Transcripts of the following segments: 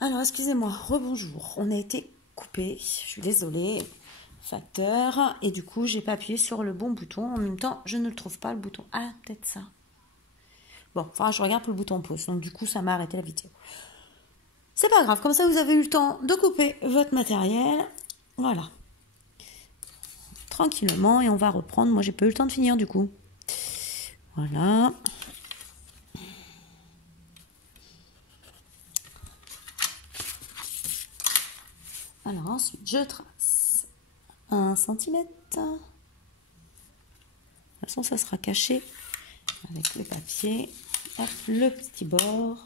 Alors, excusez-moi, rebonjour. On a été coupé, je suis désolée, facteur, et du coup, j'ai pas appuyé sur le bon bouton. En même temps, je ne le trouve pas, le bouton. Ah, peut-être ça. Bon, enfin, je regarde pour le bouton pause, donc du coup, ça m'a arrêté la vidéo. C'est pas grave, comme ça, vous avez eu le temps de couper votre matériel. Voilà. Tranquillement, et on va reprendre. Moi, j'ai pas eu le temps de finir, du coup. Voilà. Alors, ensuite, je trace 1 cm. De toute façon, ça sera caché avec le papier. Hop, le petit bord.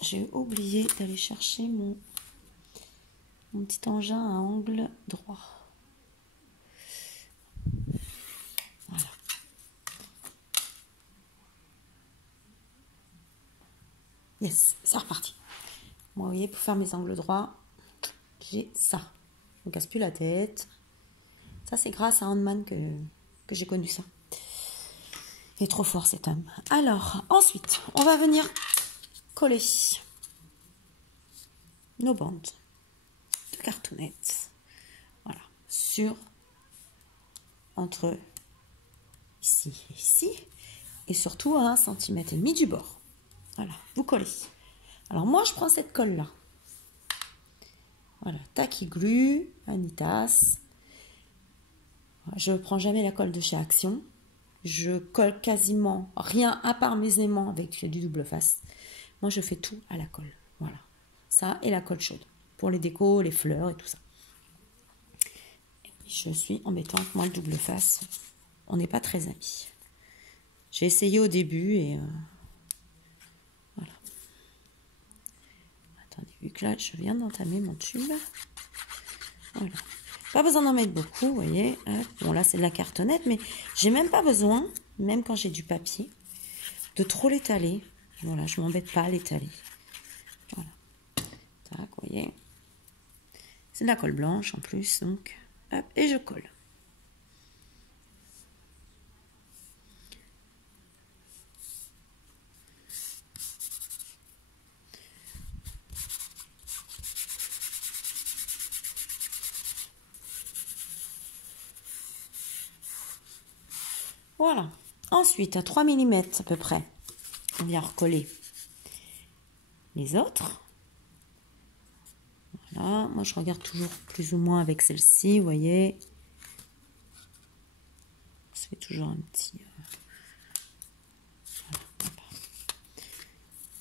J'ai oublié d'aller chercher mon petit engin à angle droit. Voilà. Yes, c'est reparti. Moi, vous voyez, pour faire mes angles droits, j'ai ça. Je me casse plus la tête. Ça, c'est grâce à Handman que j'ai connu ça. Il est trop fort, cet homme. Alors, ensuite, on va venir coller nos bandes de cartonnettes. Voilà, entre ici et ici. Et surtout à 1,5 cm du bord. Voilà, vous collez. Alors moi, je prends cette colle-là. Voilà, Tacky Glue, Anitas. Je ne prends jamais la colle de chez Action. Je colle quasiment rien à part mes aimants avec du double face. Moi, je fais tout à la colle. Voilà, ça et la colle chaude. Pour les décos, les fleurs et tout ça. Je suis embêtante. Moi, le double face, on n'est pas très amis. J'ai essayé au début et... voilà. Attendez, vu que là, je viens d'entamer mon tube. Voilà. Pas besoin d'en mettre beaucoup, vous voyez. Bon, là, c'est de la cartonnette, mais j'ai même pas besoin, même quand j'ai du papier, de trop l'étaler. Voilà, je m'embête pas à l'étaler. Voilà. Tac, vous voyez. C'est de la colle blanche en plus, donc, hop, et je colle. Voilà. Ensuite, à 3 mm à peu près, on vient recoller les autres. Voilà. Moi, je regarde toujours plus ou moins avec celle-ci, vous voyez. On se fait toujours un petit... Voilà.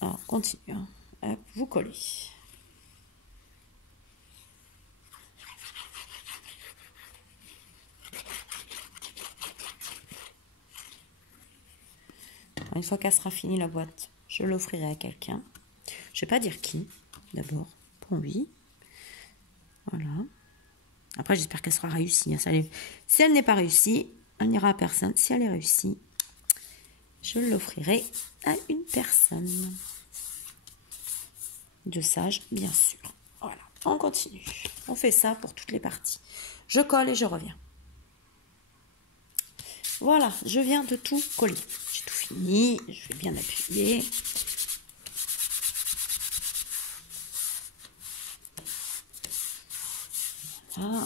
Alors, on continue. Hein. Hop, vous collez. Une fois qu'elle sera finie la boîte, je l'offrirai à quelqu'un. Je ne vais pas dire qui, d'abord, pour lui. Voilà. Après, j'espère qu'elle sera réussie. Si elle n'est pas réussie, elle n'ira à personne. Si elle est réussie, je l'offrirai à une personne. De sage, bien sûr. Voilà, on continue. On fait ça pour toutes les parties. Je colle et je reviens. Voilà, je viens de tout coller. J'ai tout fini. Je vais bien appuyer. Voilà.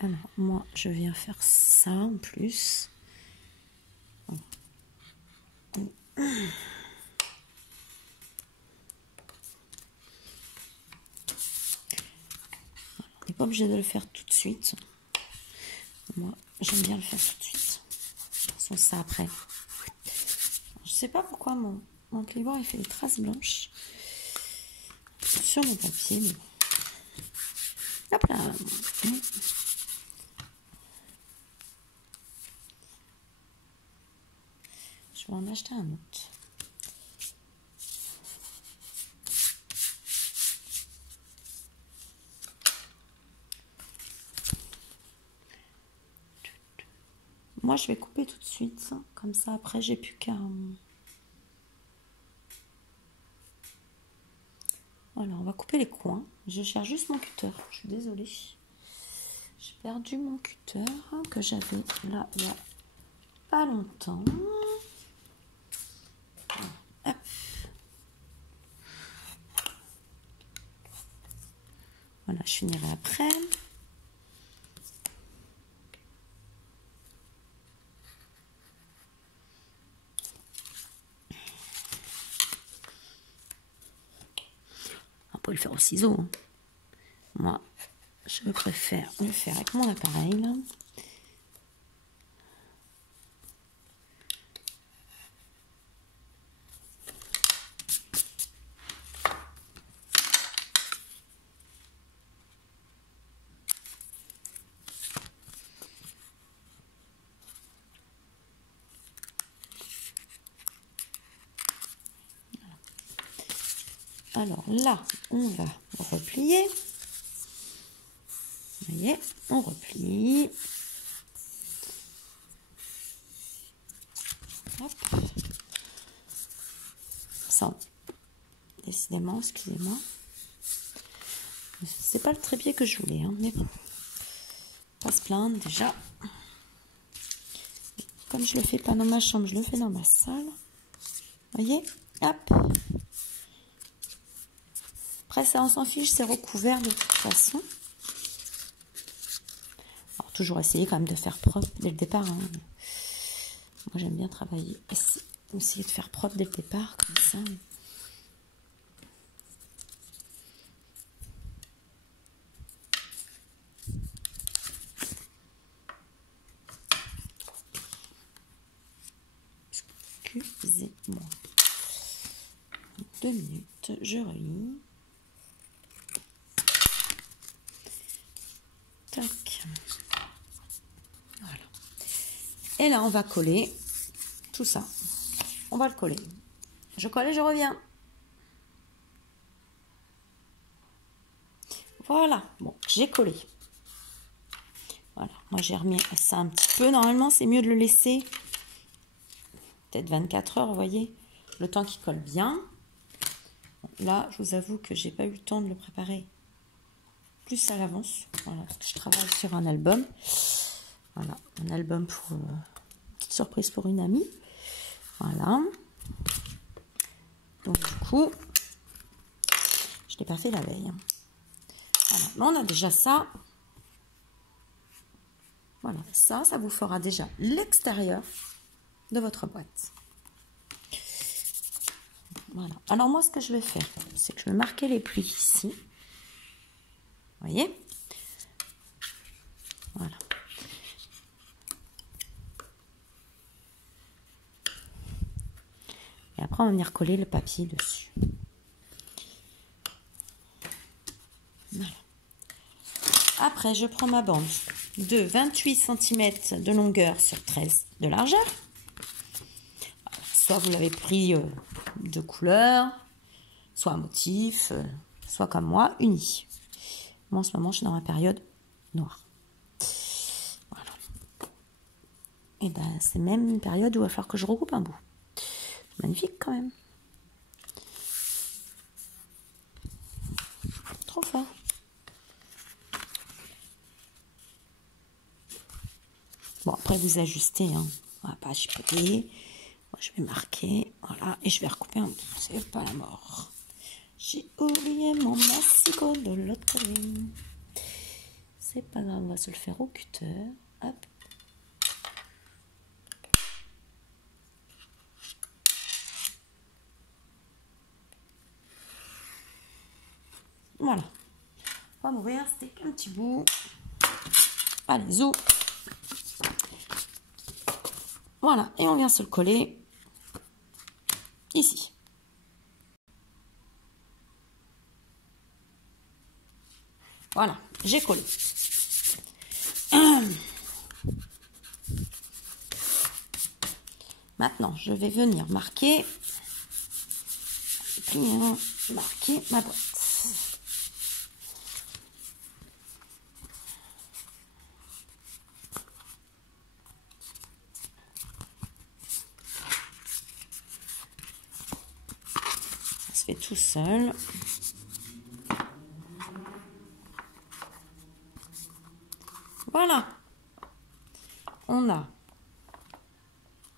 Alors, moi, je viens faire ça en plus. On n'est pas obligé de le faire tout de suite. Moi, j'aime bien le faire tout de suite. Sans ça après. Je sais pas pourquoi mon clipboard il fait des traces blanches sur mon papier. Mais... Hop là. Je vais en acheter un autre. Moi, je vais couper tout de suite. Comme ça, après, j'ai plus qu'à... Voilà, on va couper les coins. Je cherche juste mon cutter. Je suis désolée. J'ai perdu mon cutter que j'avais là il n'y a pas longtemps. Hop. Voilà, je finirai après. On peut le faire au ciseau. Hein. Moi, je préfère le faire avec mon appareil. Là. Alors là, on va replier. Vous voyez, on replie. Hop. Ça, décidément, excusez-moi. C'est pas le trépied que je voulais, hein, mais bon. Pas se plaindre déjà. Comme je le fais pas dans ma chambre, je le fais dans ma salle. Vous voyez, hop. Après ça, on s'en fiche, c'est recouvert de toute façon. Alors, toujours essayer quand même de faire propre dès le départ. Hein. Moi, j'aime bien travailler. Essayer de faire propre dès le départ, comme ça. Excusez-moi. 2 minutes, je relis. Tac. Voilà. Et là, on va coller tout ça. On va le coller. Je colle et je reviens. Voilà. Bon, j'ai collé. Voilà. Moi, j'ai remis ça un petit peu. Normalement, c'est mieux de le laisser peut-être 24 heures, vous voyez, le temps qu'il colle bien. Là, je vous avoue que j'ai pas eu le temps de le préparer plus à l'avance. Voilà, parce que je travaille sur un album. Voilà, un album pour petite surprise pour une amie. Voilà. Donc du coup, je l'ai pas fait la veille. Voilà, mais on a déjà ça. Voilà, ça vous fera déjà l'extérieur de votre boîte. Voilà. Alors moi, ce que je vais faire, c'est que je vais marquer les plis ici. Vous voyez? Voilà. Et après, on va venir coller le papier dessus. Voilà. Après, je prends ma bande de 28 cm de longueur sur 13 de largeur. Soit vous l'avez pris de couleur, soit un motif, soit comme moi, uni. Moi, en ce moment, je suis dans ma période noire. Voilà. Et ben, c'est même une période où il va falloir que je recoupe un bout. Magnifique quand même. Trop fort. Bon, après, vous ajustez. Hein. On va pas chipoter. Moi, je vais marquer. Voilà. Et je vais recouper un bout. C'est pas la mort. J'ai oublié mon massicot de l'autre côté. C'est pas grave, on va se le faire au cutter. Hop. Voilà. On va m'ouvrir, c'était qu'un petit bout. Allez, zou. Voilà, et on vient se le coller ici. Voilà, j'ai collé. Maintenant, je vais venir marquer ma boîte. Ça se fait tout seul. Voilà. On a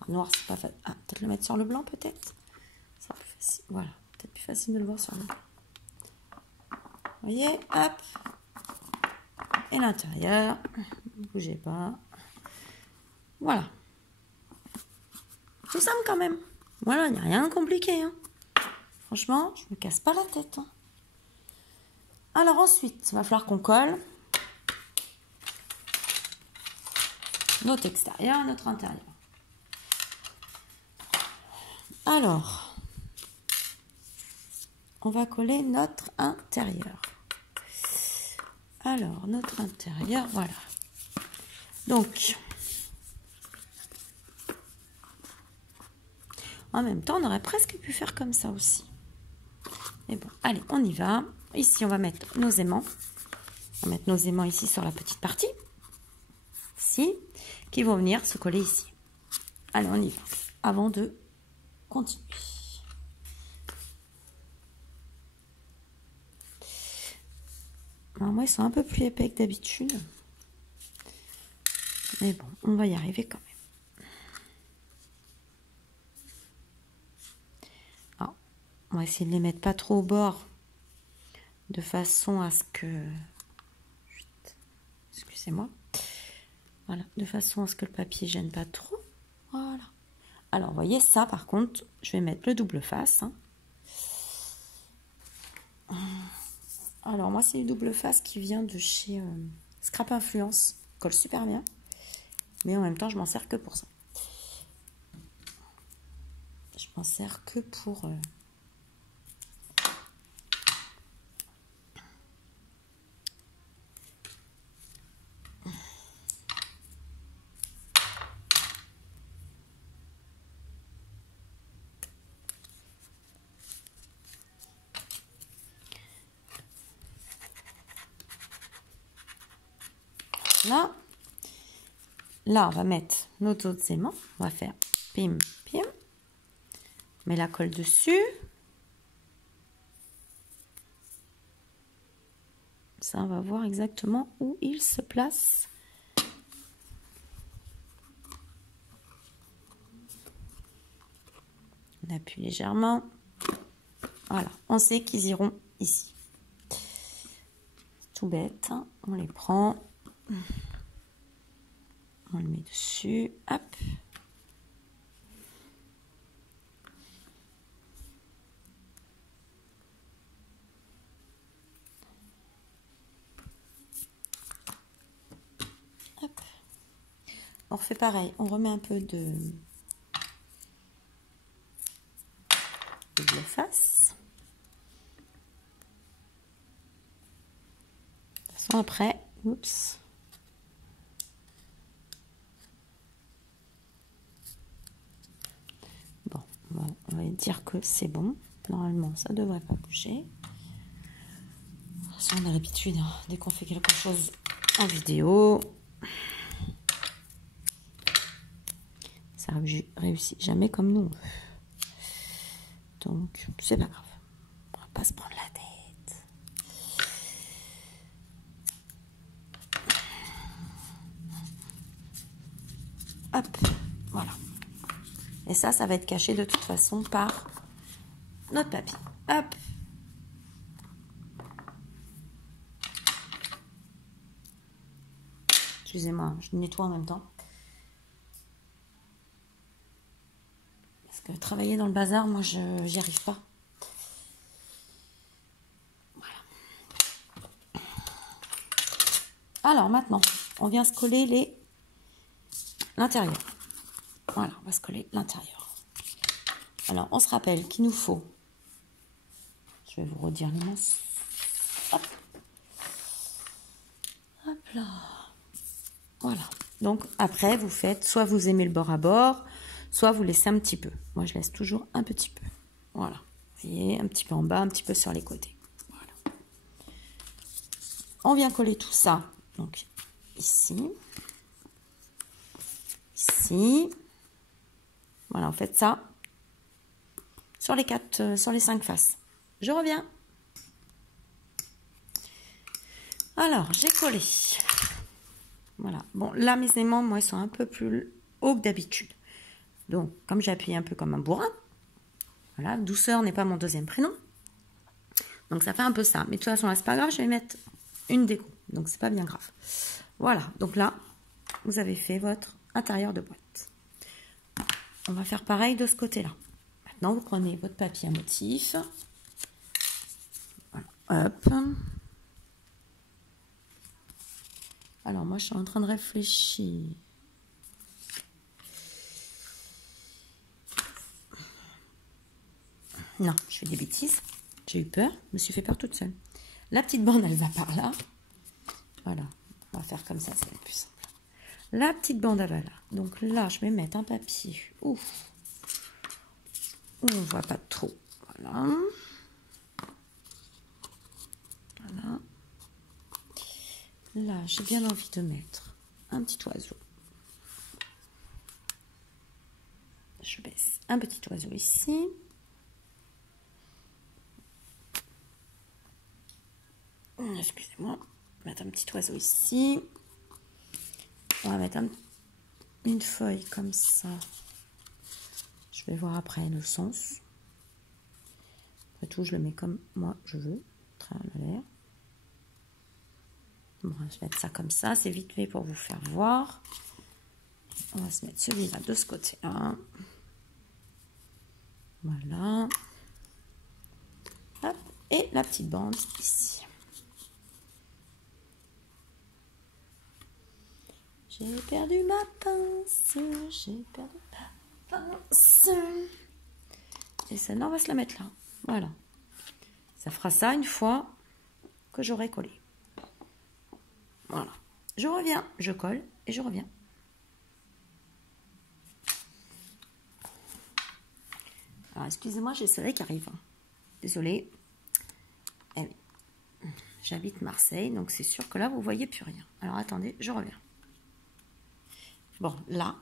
noir, c'est pas facile. Ah, peut-être le mettre sur le blanc, peut-être. Ça sera plus facile. Voilà, peut-être plus facile de le voir sur le blanc. Vous voyez, hop. Et l'intérieur. Ne bougez pas. Voilà. C'est simple quand même. Voilà, il n'y a rien de compliqué. Hein. Franchement, je me casse pas la tête. Hein. Alors ensuite, il va falloir qu'on colle notre extérieur, notre intérieur. Alors, on va coller notre intérieur. Alors, notre intérieur, voilà. Donc, en même temps, on aurait presque pu faire comme ça aussi. Mais bon, allez, on y va. Ici, on va mettre nos aimants. On va mettre nos aimants ici sur la petite partie. Ici, qui vont venir se coller ici. Allez, on y va. Avant de continuer. Alors moi, ils sont un peu plus épais que d'habitude. Mais bon, on va y arriver quand même. Alors, on va essayer de les mettre pas trop au bord. De façon à ce que... Excusez-moi. Voilà, de façon à ce que le papier gêne pas trop. Voilà. Alors, vous voyez, ça, par contre, je vais mettre le double face. Hein. Alors, moi, c'est une double face qui vient de chez Scrap Influence. Colle super bien. Mais en même temps, je m'en sers que pour ça. Je m'en sers que pour... Là, on va mettre nos autres aimants. On va faire pim, pim. On met la colle dessus. Ça, on va voir exactement où il se place. On appuie légèrement. Voilà, on sait qu'ils iront ici. Tout bête, hein. On les prend. On le met dessus, hop. Hop. On refait pareil, on remet un peu de double face. De toute façon, après, oups. Bon, on va dire que c'est bon. Normalement, ça ne devrait pas bouger. De toute façon, on a l'habitude, hein, dès qu'on fait quelque chose en vidéo, ça réussit jamais comme nous. Donc, c'est pas grave. On va pas se prendre la tête. Hop, voilà. Et ça va être caché de toute façon par notre papier. Hop. Excusez-moi, je nettoie en même temps. Parce que travailler dans le bazar, moi, j'y arrive pas. Voilà. Alors, maintenant, on vient se coller l'intérieur. Voilà, on va se coller l'intérieur. Alors, on se rappelle qu'il nous faut... Je vais vous redire les masses. Hop. là. Voilà. Donc, après, vous faites, soit vous aimez le bord à bord, soit vous laissez un petit peu. Moi, je laisse toujours un petit peu. Voilà. Vous voyez, un petit peu en bas, un petit peu sur les côtés. Voilà. On vient coller tout ça. Donc, ici. Ici. Voilà, on fait ça sur les 5 faces. Je reviens. Alors, j'ai collé. Voilà. Bon, là, mes aimants, moi, ils sont un peu plus hauts que d'habitude. Donc, comme j'ai appuyé un peu comme un bourrin, voilà, douceur n'est pas mon deuxième prénom. Donc, ça fait un peu ça. Mais de toute façon, là, c'est pas grave, je vais mettre une déco. Donc, c'est pas bien grave. Voilà. Donc là, vous avez fait votre intérieur de boîte. On va faire pareil de ce côté-là. Maintenant, vous prenez votre papier à motif. Voilà. Hop. Alors, moi, je suis en train de réfléchir. Non, je fais des bêtises. J'ai eu peur. Je me suis fait peur toute seule. La petite bande, elle va par là. Voilà. On va faire comme ça, ça va être plus simple. La petite bande, elle va là. Donc là, je vais mettre un papier. Ouf. On ne voit pas trop. Voilà. Voilà. Là, j'ai bien envie de mettre un petit oiseau. Je baisse un petit oiseau ici. Excusez-moi. Mettre un petit oiseau ici. On va mettre une feuille comme ça. Je vais voir après le sens. Après tout, je le mets comme moi je veux. Très à l'air. Bon, je vais mettre ça comme ça. C'est vite fait pour vous faire voir. On va se mettre celui-là de ce côté-là. Voilà. Hop. Et la petite bande ici. J'ai perdu ma pince. J'ai perdu ma pince. Et celle-là, on va se la mettre là. Voilà. Ça fera ça une fois que j'aurai collé. Voilà. Je reviens. Je colle et je reviens. Alors, excusez-moi, j'ai le soleil qui arrive. Désolée. Eh oui. J'habite Marseille, donc c'est sûr que là, vous voyez plus rien. Alors, attendez, je reviens. Bon, là,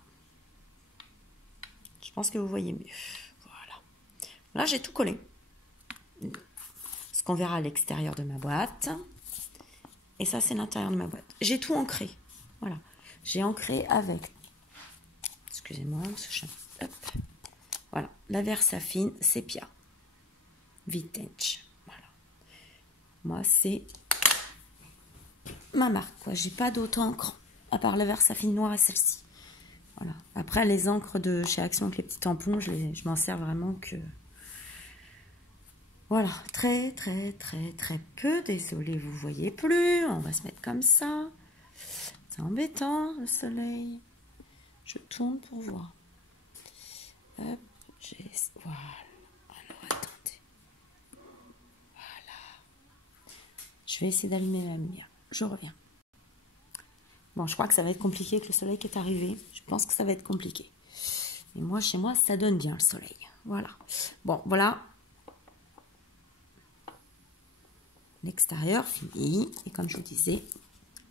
je pense que vous voyez mieux. Voilà. Là, j'ai tout collé. Ce qu'on verra à l'extérieur de ma boîte. Et ça, c'est l'intérieur de ma boîte. J'ai tout ancré. Voilà. J'ai ancré avec... Excusez-moi, hop. Voilà. La Versafine Sepia. Vintage. Voilà. Moi, c'est ma marque, quoi. J'ai pas d'autre encre, à part la Versafine noire et celle-ci. Voilà. Après, les encres de chez Action avec les petits tampons, je m'en sers vraiment que... Voilà, très peu. Désolée, vous voyez plus. On va se mettre comme ça. C'est embêtant, le soleil. Je tourne pour voir. Hop, voilà. Alors, attendez. Voilà. Je vais essayer d'allumer la lumière. Je reviens. Bon, je crois que ça va être compliqué avec le soleil qui est arrivé. Je pense que ça va être compliqué. Et moi, chez moi, ça donne bien le soleil. Voilà. Bon, voilà. L'extérieur fini. Et comme je vous disais,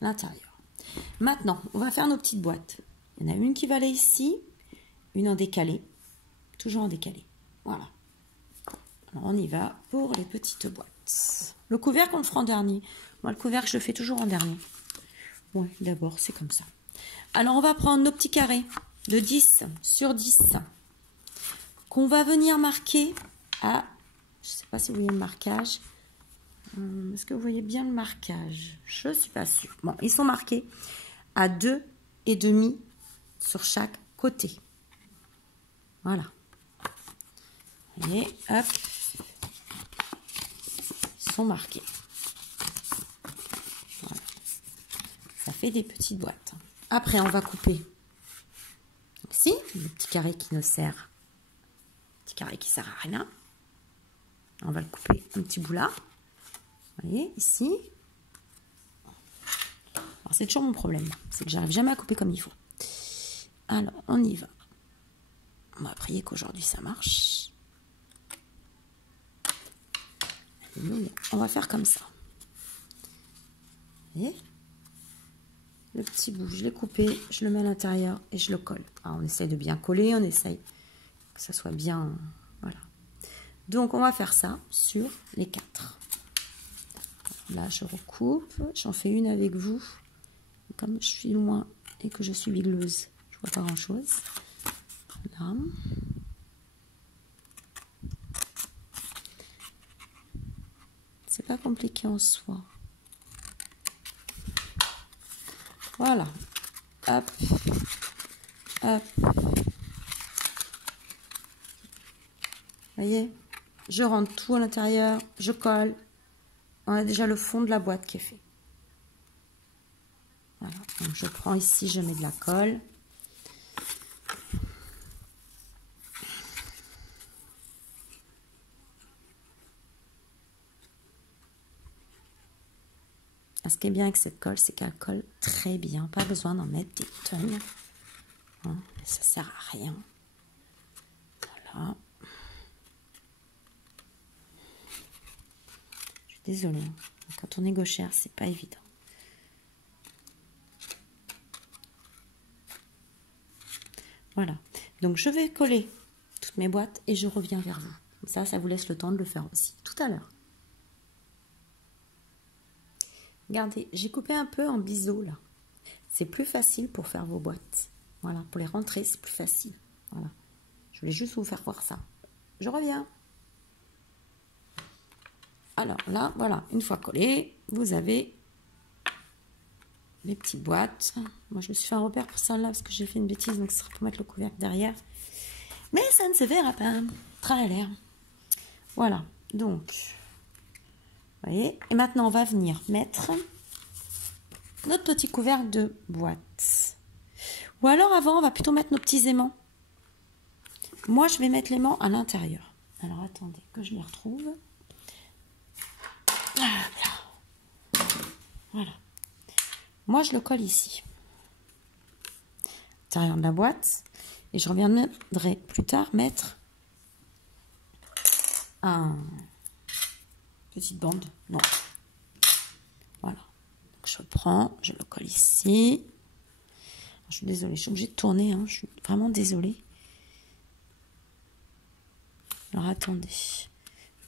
l'intérieur. Maintenant, on va faire nos petites boîtes. Il y en a une qui va aller ici. Une en décalé. Toujours en décalé. Voilà. Alors, on y va pour les petites boîtes. Le couvercle, on le fera en dernier. Moi, le couvercle, je le fais toujours en dernier. Oui, d'abord, c'est comme ça. Alors, on va prendre nos petits carrés de 10 sur 10 qu'on va venir marquer à... Je ne sais pas si vous voyez le marquage. Est-ce que vous voyez bien le marquage? Je ne suis pas sûre. Bon, ils sont marqués à 2,5 sur chaque côté. Voilà. Et hop. Ils sont marqués. Voilà. Ça fait des petites boîtes. Après, on va couper ici le petit carré qui nous sert. Petit carré qui sert à rien. On va le couper un petit bout là. Vous voyez, ici. Alors, c'est toujours mon problème, c'est que j'arrive jamais à couper comme il faut. Alors, on y va. On va prier qu'aujourd'hui ça marche. Alléluia. On va faire comme ça. Vous voyez? Le petit bout, je l'ai coupé, je le mets à l'intérieur et je le colle. Alors, on essaye de bien coller, on essaye que ça soit bien... Voilà. Donc, on va faire ça sur les 4. Là, je recoupe. J'en fais une avec vous. Comme je suis loin et que je suis bigleuse, je vois pas grand-chose. Là. C'est pas compliqué en soi. Voilà. Hop. Hop. Voyez, je rentre tout à l'intérieur, je colle. On a déjà le fond de la boîte qui est fait. Voilà. Donc je prends ici, je mets de la colle. Ce qui est bien avec cette colle, c'est qu'elle colle très bien. Pas besoin d'en mettre des tonnes. Hein, ça sert à rien. Voilà. Je suis désolée. Quand on est gauchère, c'est pas évident. Voilà. Donc je vais coller toutes mes boîtes et je reviens vers vous. Comme ça vous laisse le temps de le faire aussi tout à l'heure. Regardez, j'ai coupé un peu en biseau là. C'est plus facile pour faire vos boîtes. Voilà, pour les rentrer, c'est plus facile. Voilà. Je voulais juste vous faire voir ça. Je reviens. Alors là, voilà, une fois collé, vous avez les petites boîtes. Moi, je me suis fait un repère pour ça là parce que j'ai fait une bêtise, donc ce sera pour mettre le couvercle derrière. Mais ça ne se verra pas. Tralala. Voilà, donc... Vous voyez, et maintenant on va venir mettre notre petit couvercle de boîte. Ou alors avant, on va plutôt mettre nos petits aimants. Moi, je vais mettre l'aimant à l'intérieur. Alors attendez que je les retrouve. Voilà. Moi, je le colle ici. À l'intérieur de la boîte. Et je reviendrai plus tard mettre un... petite bande, non. Voilà. Donc je prends, je le colle ici. Je suis désolée, je suis obligée de tourner, hein. Je suis vraiment désolée. Alors attendez.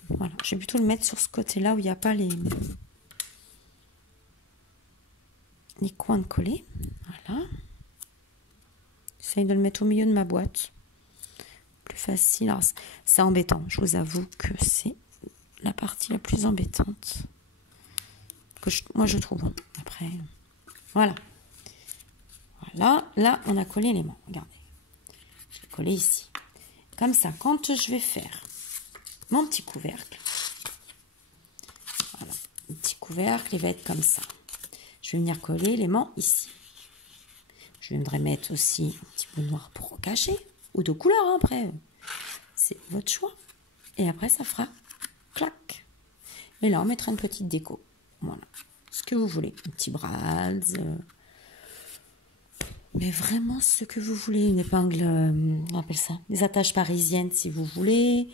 Voilà, je vais plutôt le mettre sur ce côté-là où il n'y a pas les coins de coller. Voilà. J'essaye de le mettre au milieu de ma boîte. Plus facile. Alors, c'est embêtant, je vous avoue que c'est la partie la plus embêtante que moi je trouve. Après, voilà. Voilà, là on a collé l'aimant. Regardez, je l'ai collé ici. Comme ça, quand je vais faire mon petit couvercle, voilà, le petit couvercle, il va être comme ça. Je vais venir coller l'aimant ici. Je viendrai mettre aussi un petit peu noir pour recacher, ou de couleur, hein, après. C'est votre choix. Et après, ça fera clac. Et là, on mettra une petite déco. Voilà. Ce que vous voulez. Un petit brads. Mais vraiment, ce que vous voulez. Une épingle, on appelle ça, des attaches parisiennes, si vous voulez.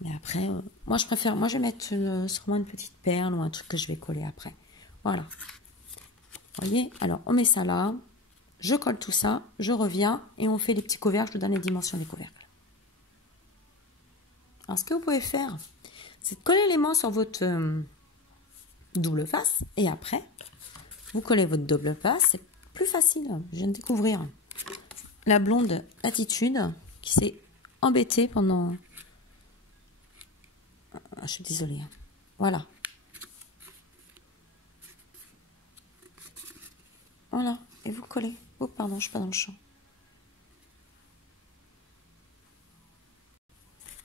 Mais après, moi, je préfère... Moi, je vais mettre sûrement une petite perle ou un truc que je vais coller après. Voilà. Vous voyez? Alors, on met ça là. Je colle tout ça. Je reviens. Et on fait les petits couvercles. Je vous donne les dimensions des couvercles. Alors, ce que vous pouvez faire, c'est de coller l'aimant sur votre double face. Et après, vous collez votre double face. C'est plus facile. Je viens de découvrir la blonde Attitude qui s'est embêtée pendant... Je suis désolée. Voilà. Voilà. Et vous collez. Oh, pardon, je ne suis pas dans le champ.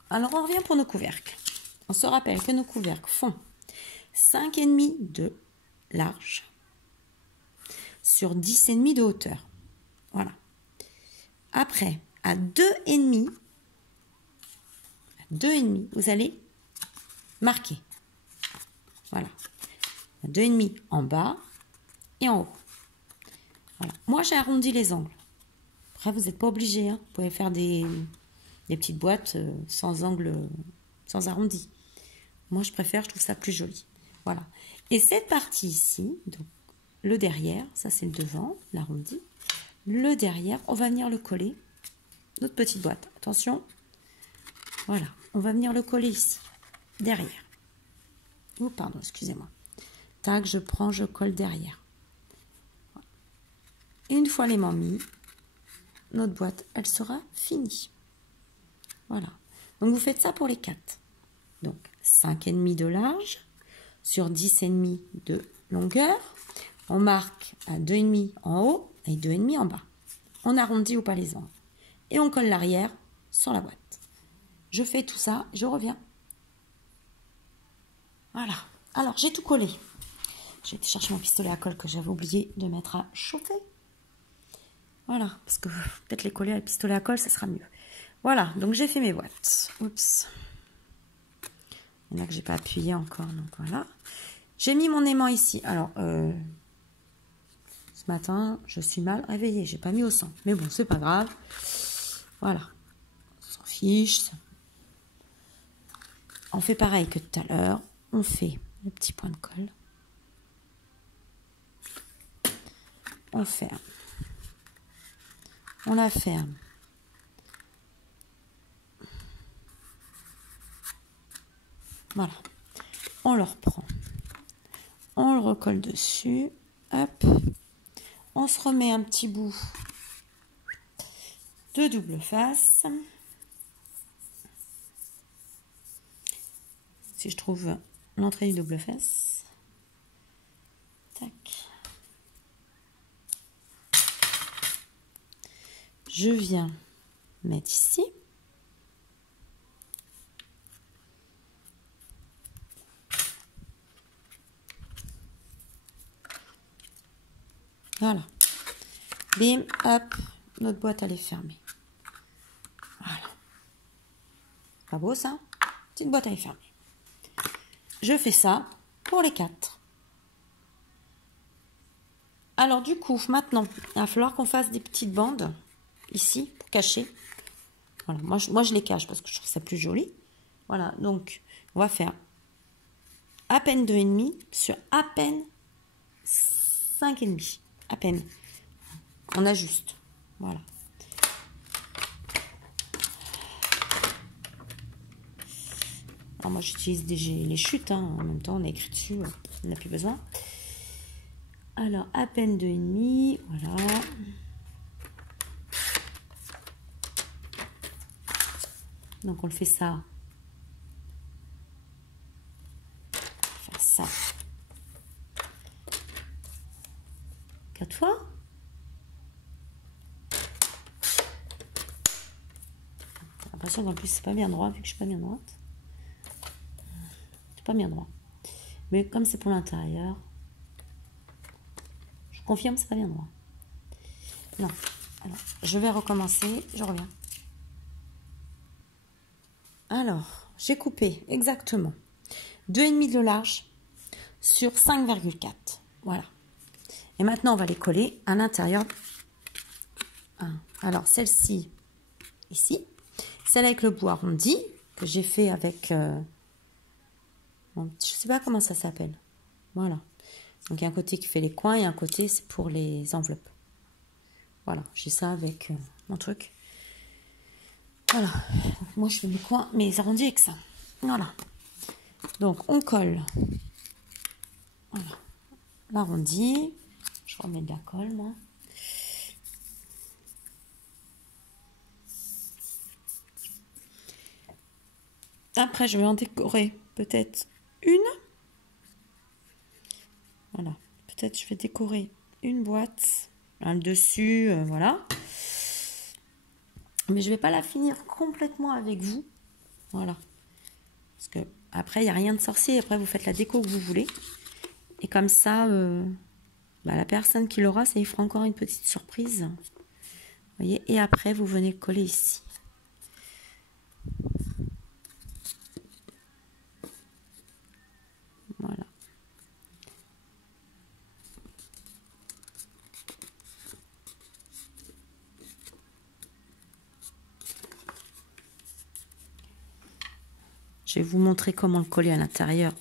Alors, on revient pour nos couvercles. On se rappelle que nos couvercles font 5,5 de large sur 10,5 de hauteur. Voilà. Après, à 2,5, vous allez marquer. Voilà. À 2,5 en bas et en haut. Voilà. Moi, j'ai arrondi les angles. Après, vous n'êtes pas obligé. Hein. Vous pouvez faire des petites boîtes sans angle, sans arrondi. Moi, je préfère, je trouve ça plus joli. Voilà. Et cette partie ici, donc le derrière, ça c'est le devant, l'arrondi. Le derrière, on va venir le coller. Notre petite boîte. Attention. Voilà. On va venir le coller ici, derrière. Oh, pardon, excusez-moi. Tac, je prends, je colle derrière. Et une fois les mains mis, notre boîte, elle sera finie. Voilà. Donc, vous faites ça pour les 4. Donc, 5,5 de large sur 10,5 de longueur. On marque à 2,5 en haut et 2,5 en bas. On arrondit ou pas les angles. Et on colle l'arrière sur la boîte. Je fais tout ça, je reviens. Voilà. Alors, j'ai tout collé. J'ai été chercher mon pistolet à colle que j'avais oublié de mettre à chauffer. Voilà, parce que peut-être les coller avec le pistolet à colle, ça sera mieux. Voilà, donc j'ai fait mes boîtes. Oups. Il y en a que j'ai pas appuyé encore, donc voilà. J'ai mis mon aimant ici. Alors, ce matin, je suis mal réveillée. J'ai pas mis au sang. Mais bon, c'est pas grave. Voilà. On s'en fiche. On fait pareil que tout à l'heure. On fait le petit point de colle. On ferme. On la ferme. Voilà. On le reprend. On le recolle dessus. Hop. On se remet un petit bout de double face. Si je trouve l'entrée du double face. Tac. Je viens mettre ici. Voilà. Bim, hop, notre boîte elle est fermée. Voilà. C'est pas beau ça? Petite boîte elle est fermée. Je fais ça pour les 4. Alors du coup, maintenant, il va falloir qu'on fasse des petites bandes ici pour cacher. Voilà, moi je les cache parce que je trouve ça plus joli. Voilà, donc on va faire à peine 2,5 sur à peine 5,5. À peine. On ajuste. Voilà. Alors moi j'utilise les chutes. Hein. En même temps, on a écrit dessus. On n'a plus besoin. Alors, à peine 2,5. Voilà. Donc on le fait ça. Faire ça. 4 fois. J'ai l'impression qu'en plus c'est pas bien droit vu que je suis pas bien droite. C'est pas bien droit. Mais comme c'est pour l'intérieur, je confirme c'est pas bien droit. Non. Alors, je vais recommencer. Je reviens. Alors, j'ai coupé exactement 2,5 de large sur 5,4. Voilà. Et maintenant, on va les coller à l'intérieur. Alors, celle-ci, ici. Celle avec le bout arrondi, que j'ai fait avec... bon, je ne sais pas comment ça s'appelle. Voilà. Donc, il y a un côté qui fait les coins et un côté, c'est pour les enveloppes. Voilà. J'ai ça avec mon truc. Voilà. Donc, moi, je fais mes coins, mes arrondis avec ça. Voilà. Donc, on colle. Voilà. L'arrondi. Je remets de la colle, moi. Après, je vais en décorer peut-être une. Voilà. Peut-être je vais décorer une boîte. Le dessus, voilà. Mais je ne vais pas la finir complètement avec vous. Voilà. Parce que après, il n'y a rien de sorcier. Après, vous faites la déco que vous voulez. Et comme ça, la personne qui l'aura, ça lui fera encore une petite surprise. Vous voyez. Et après, vous venez coller ici. Voilà. Je vais vous montrer comment le coller à l'intérieur.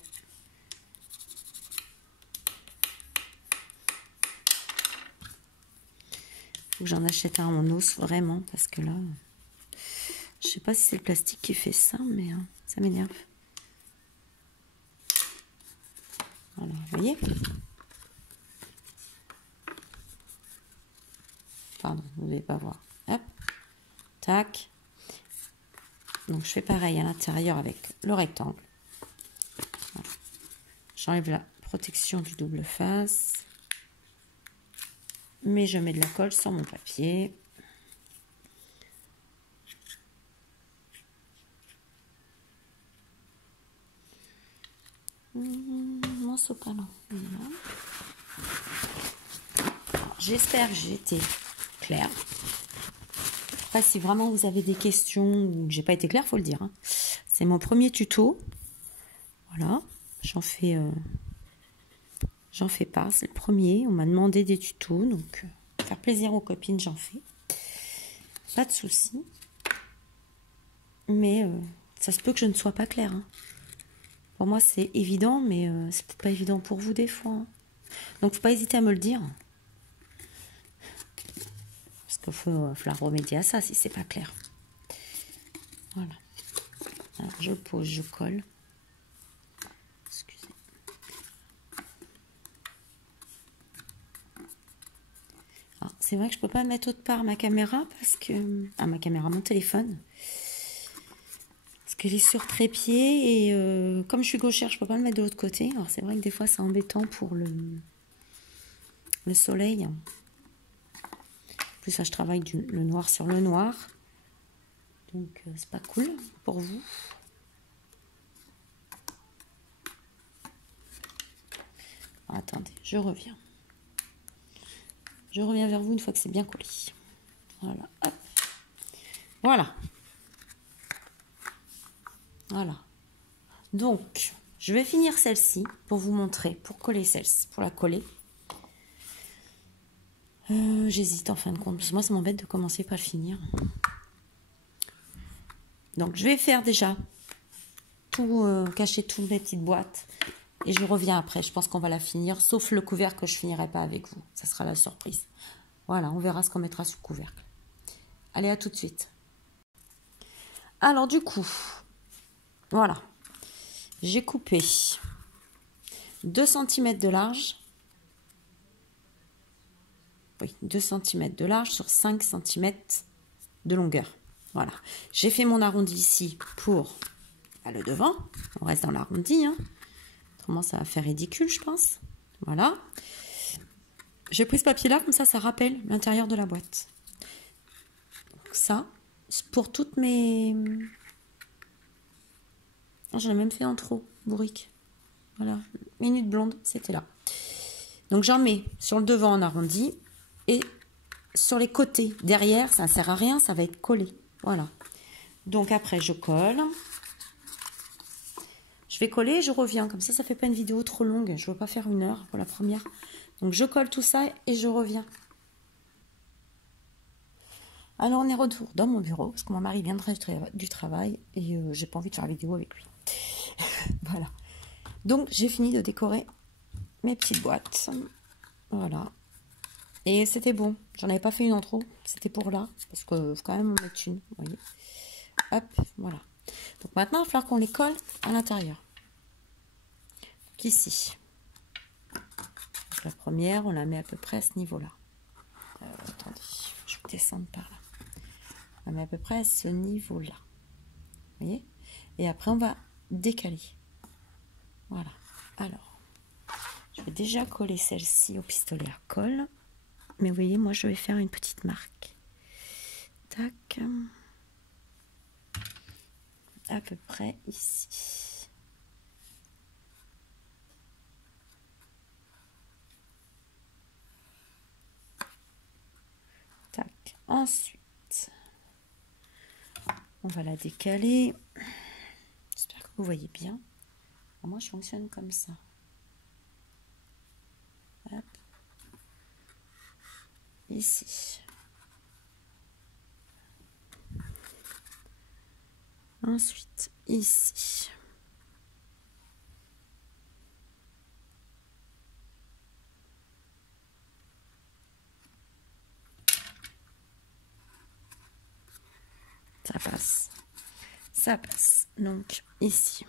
Faut que j'en achète un en os, vraiment, parce que là, je sais pas si c'est le plastique qui fait ça, mais ça m'énerve. Voilà, vous voyez? Pardon, vous ne devez pas voir. Hop, tac. Donc, je fais pareil à l'intérieur avec le rectangle. Voilà. J'enlève la protection du double face. Mais je mets de la colle sur mon papier. Mon sopalin. J'espère que j'ai été claire. Après, si vraiment vous avez des questions ou que j'ai pas été claire, faut le dire. Hein. C'est mon premier tuto. Voilà, j'en fais pas. C'est le premier. On m'a demandé des tutos, donc pour faire plaisir aux copines, j'en fais. Pas de souci. Mais ça se peut que je ne sois pas claire. Hein. Pour moi, c'est évident, mais c'est peut-être pas évident pour vous des fois. Hein. Donc, faut pas hésiter à me le dire. Parce qu'il faut falloir remédier à ça si c'est pas clair. Voilà. Alors, je pose, je colle. Excusez. C'est vrai que je peux pas mettre autre part ma caméra parce que... Ah, ma caméra, mon téléphone. Parce qu'elle est sur trépied et comme je suis gauchère, je peux pas le mettre de l'autre côté. Alors, c'est vrai que des fois, c'est embêtant pour le soleil. En plus, ça, je travaille le noir sur le noir. Donc, c'est pas cool pour vous. Attendez, je reviens. Je reviens vers vous une fois que c'est bien collé. Voilà, hop. Voilà. Voilà. Donc, je vais finir celle-ci pour vous montrer, pour coller celle-ci, pour la coller. J'hésite en fin de compte, parce que moi, ça m'embête de commencer par le finir. Donc, je vais faire déjà tout, cacher toutes mes petites boîtes. Et je reviens après. Je pense qu'on va la finir, sauf le couvercle que je finirai pas avec vous. Ça sera la surprise. Voilà, on verra ce qu'on mettra sous le couvercle. Allez, à tout de suite. Alors, du coup, voilà. J'ai coupé 2 cm de large. Oui, 2 cm de large sur 5 cm de longueur. Voilà. J'ai fait mon arrondi ici pour le devant. On reste dans l'arrondi. Hein. Autrement, ça va faire ridicule, je pense. Voilà. J'ai pris ce papier-là, comme ça rappelle l'intérieur de la boîte. Donc ça, pour toutes mes... Oh, j'en ai même fait en trop, bourrique. Voilà, minute blonde, c'était là. Donc j'en mets sur le devant en arrondi et sur les côtés. Derrière, ça ne sert à rien, ça va être collé. Voilà. Donc après, je colle. Je vais coller et je reviens. Comme ça ne fait pas une vidéo trop longue. Je ne veux pas faire 1 heure pour la première. Donc je colle tout ça et je reviens. Alors on est retour dans mon bureau parce que mon mari viendrait du travail et j'ai pas envie de faire la vidéo avec lui. Voilà. Donc j'ai fini de décorer mes petites boîtes. Voilà. Et c'était bon. J'en avais pas fait une en trop. C'était pour là. Parce que faut quand même en mettre une. Vous voyez. Hop, voilà. Donc maintenant, il va falloir qu'on les colle à l'intérieur. Donc ici. Donc la première, on la met à peu près à ce niveau-là. Attendez, je vais descendre par là. On la met à peu près à ce niveau-là. Vous voyez? Et après, on va décaler. Voilà. Alors, je vais déjà coller celle-ci au pistolet à colle. Mais vous voyez, moi, je vais faire une petite marque. Tac. À peu près ici. Tac. Ensuite, on va la décaler. J'espère que vous voyez bien. Moi, je fonctionne comme ça. Hop. Ici. Ensuite, ici. ça passe. Ça passe. Donc, ici.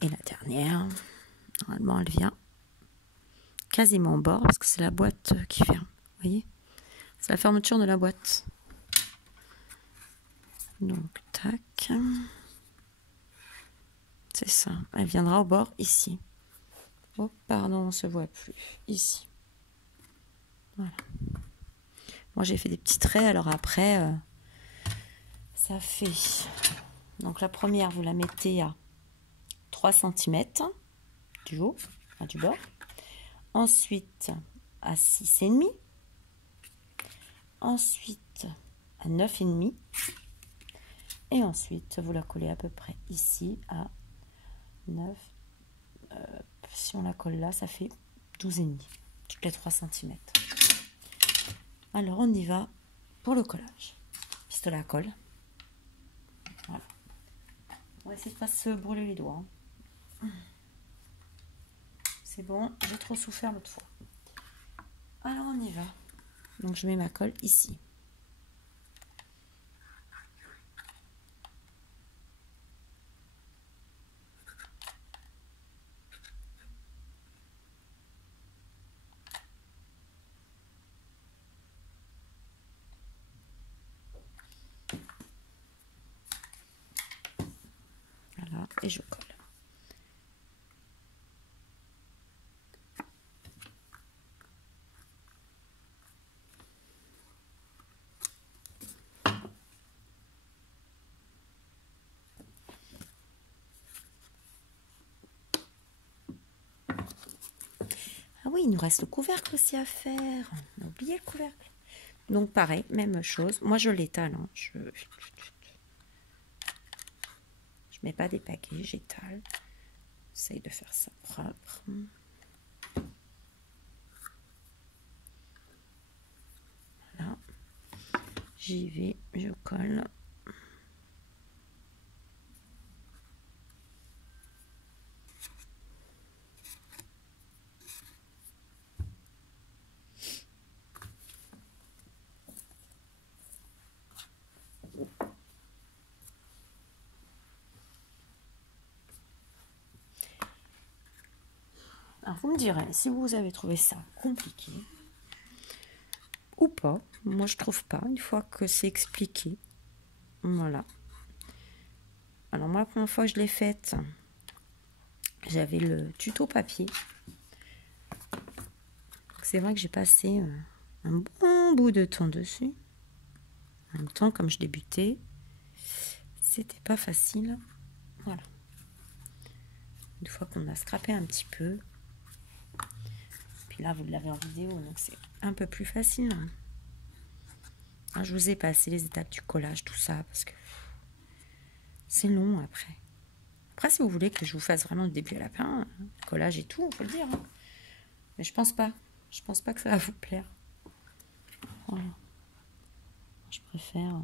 Et la dernière, normalement, elle vient quasiment au bord parce que c'est la boîte qui ferme. Vous voyez? C'est la fermeture de la boîte. Donc, tac. C'est ça. Elle viendra au bord ici. Oh, pardon, on ne se voit plus. Ici. Voilà. Moi, j'ai fait des petits traits. Alors après, ça fait... Donc, la première, vous la mettez à 3 cm du haut, du bord. Ensuite, à 6,5. Ensuite, à 9,5. Et ensuite, vous la collez à peu près ici à 9. Si on la colle là, ça fait 12,5. Toutes les 3 cm. Alors, on y va pour le collage. Pistolet à colle. Voilà. On va essayer de ne pas se brûler les doigts. C'est bon, j'ai trop souffert l'autre fois. Alors, on y va. Donc, je mets ma colle ici. Voilà, et je colle. Ah oui, il nous reste le couvercle aussi à faire. On a oublié le couvercle. Donc pareil, même chose. Moi je l'étale. Hein. Je mets pas des paquets, j'étale. J'essaye de faire ça propre. Voilà. J'y vais, je colle. Alors vous me direz si vous avez trouvé ça compliqué ou pas. Moi je trouve pas, une fois que c'est expliqué. Voilà. Alors moi la première fois que je l'ai faite, j'avais le tuto papier. C'est vrai que j'ai passé un bon bout de temps dessus. En même temps, comme je débutais, c'était pas facile. Voilà. Une fois qu'on a scrapé un petit peu, puis là vous l'avez en vidéo, donc c'est un peu plus facile. Alors, je vous ai passé les étapes du collage, tout ça, parce que c'est long après. Après, si vous voulez que je vous fasse vraiment du début à la fin, collage et tout, on peut le dire. Hein. Mais je pense pas. Je pense pas que ça va vous plaire. Voilà. Je préfère